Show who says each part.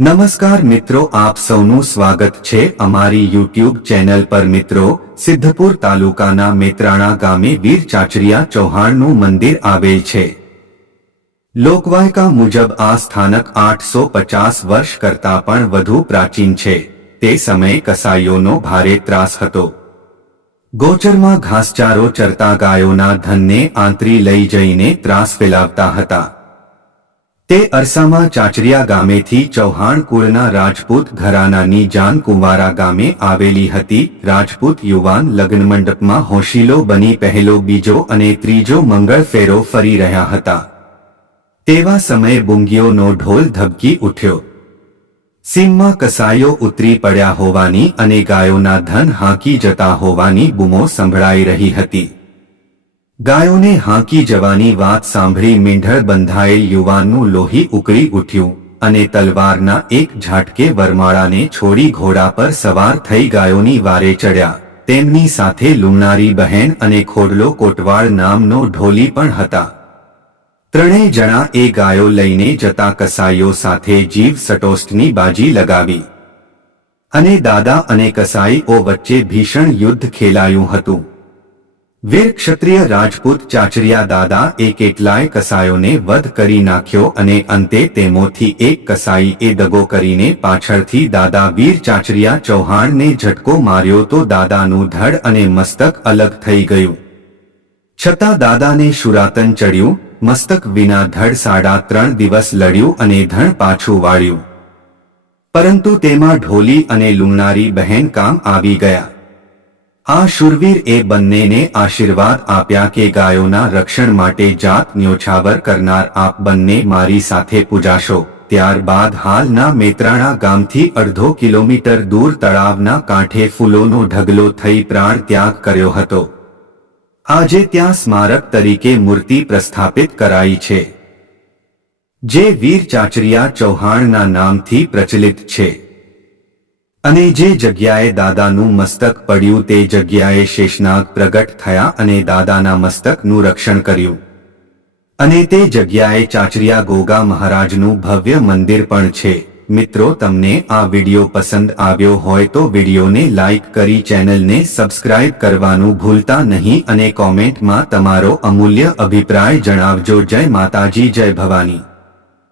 Speaker 1: નમસ્કાર મિત્રો, આપ સૌનું સ્વાગત છે અમારી યુટ્યુબ ચેનલ પર. મિત્રો, સિદ્ધપુર તાલુકાના મેત્રાણા ગામે વીર ચાચરિયા ચૌહાણનું મંદિર આવેલ છે. લોકવાયકા મુજબ આ સ્થાનક આઠસો પચાસ વર્ષ કરતાં પણ વધુ પ્રાચીન છે. તે સમયે કસાઈઓનો ભારે ત્રાસ હતો. ગોચરમાં ઘાસચારો ચરતા ગાયોના ધનને આંતરી લઈ જઈને ત્રાસ ફેલાવતા હતા. તે અરસામાં ચાચરિયા ગામેથી ચૌહાણ કુળના રાજપૂત ઘરાનાની જાન કુંવારા ગામે આવેલી હતી. રાજપૂત યુવાન લગ્ન મંડપમાં હોશીલો બની પહેલો, બીજો અને ત્રીજો મંગળ ફેરો ફરી રહ્યા હતા. તેવા સમયે બુંગીઓનો ઢોલ ધબકી ઉઠ્યો. સીમમાં કસાયો ઉતરી પડ્યા હોવાની અને ગાયોના ધન હાંકી જતા હોવાની બૂમો સંભળાઈ રહી હતી. ગાયોને હાંકી જવાની વાત સાંભળી મીંઢળ બંધાયેલ યુવાનનું લોહી ઉકળી ઉઠ્યું અને તલવારના એક ઝાટકે વરમાળાને છોડી ઘોડા પર સવાર થઈ ગાયોની વારે ચડ્યા. તેમની સાથે લુમનારી બહેન અને ખોડલો કોટવાળ નામનો ઢોલી પણ હતા. ત્રણેય જણા એ ગાયો લઈને જતા કસાઈઓ સાથે જીવ સટોસ્ટની બાજી લગાવી. અને દાદા અને કસાઈઓ વચ્ચે ભીષણ યુદ્ધ ખેલાયું હતું. વીર ક્ષત્રિય રાજપૂત ચાચરિયા દાદા એ કેટલાય કસાયોને વધ કરી નાખ્યો અને અંતે તેમોથી એક કસાઈ એ દગો કરીને પાછળથી દાદા વીર ચાચરિયા ચૌહાણને ઝટકો માર્યો તો દાદાનું ધડ અને મસ્તક અલગ થઈ ગયું. છતાં દાદાને શુરાતન ચડ્યું, મસ્તક વિના ધડ સાડા ત્રણ દિવસ લડ્યું અને ધણ પાછું વાળ્યું. પરંતુ તેમાં ઢોલી અને લુમનારી બહેન કામ આવી ગયા. આ શુરવીર એ બંનેને આશીર્વાદ આપ્યા કે ગાયોના રક્ષણ માટે જાત ન્યોછાવર કરનાર આપ બંને મારી સાથે પૂજાશો. ત્યારબાદ હાલના મેત્રાણા ગામથી અડધો કિલોમીટર દૂર તળાવના કાંઠે ફૂલોનો ઢગલો થઈ પ્રાણ ત્યાગ કર્યો હતો. આજે ત્યાં સ્મારક તરીકે મૂર્તિ પ્રસ્થાપિત કરાઈ છે. જે વીર ચાચરિયા ચૌહાણના નામથી પ્રચલિત છે. અને જે જગ્યાએ દાદાનું મસ્તક પડ્યું તે જગ્યાએ શેષનાગ પ્રગટ થયા અને દાદાના મસ્તકનું રક્ષણ કર્યું. અને તે જગ્યાએ ચાચરિયા ગોગા મહારાજનું ભવ્ય મંદિર પણ છે. મિત્રો, તમને આ વિડિયો પસંદ આવ્યો હોય તો વિડિયોને લાઇક કરી ચેનલને સબસ્ક્રાઇબ કરવાનું ભૂલતા નહીં અને કોમેન્ટમાં તમારો અમૂલ્ય અભિપ્રાય જણાવજો. જય માતાજી, જય ભવાની.